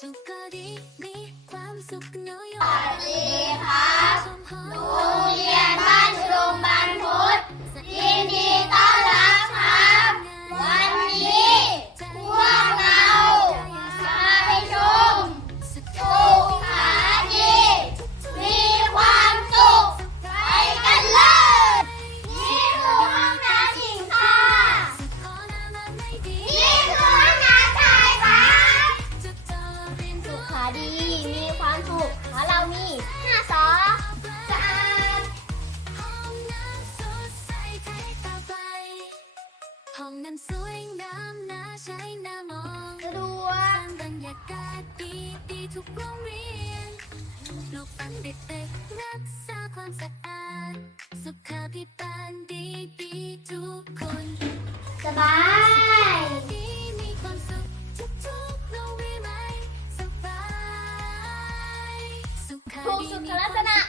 สุขก็ดีมีความสุขน้อย สวัสดีค่ะ ดี มีความสุขเพราะเรามีห้าสอสะอาด ห้องนั้นสวยงามน่าใช้น่ามองสะดวสร้ากงบรรยากาศดีดีๆทุกโรงเรียนปลูกฝังเด็กๆรักษาความสะอาด สุขาพิบาลดีดีๆทุกคน สบาย 高速からさな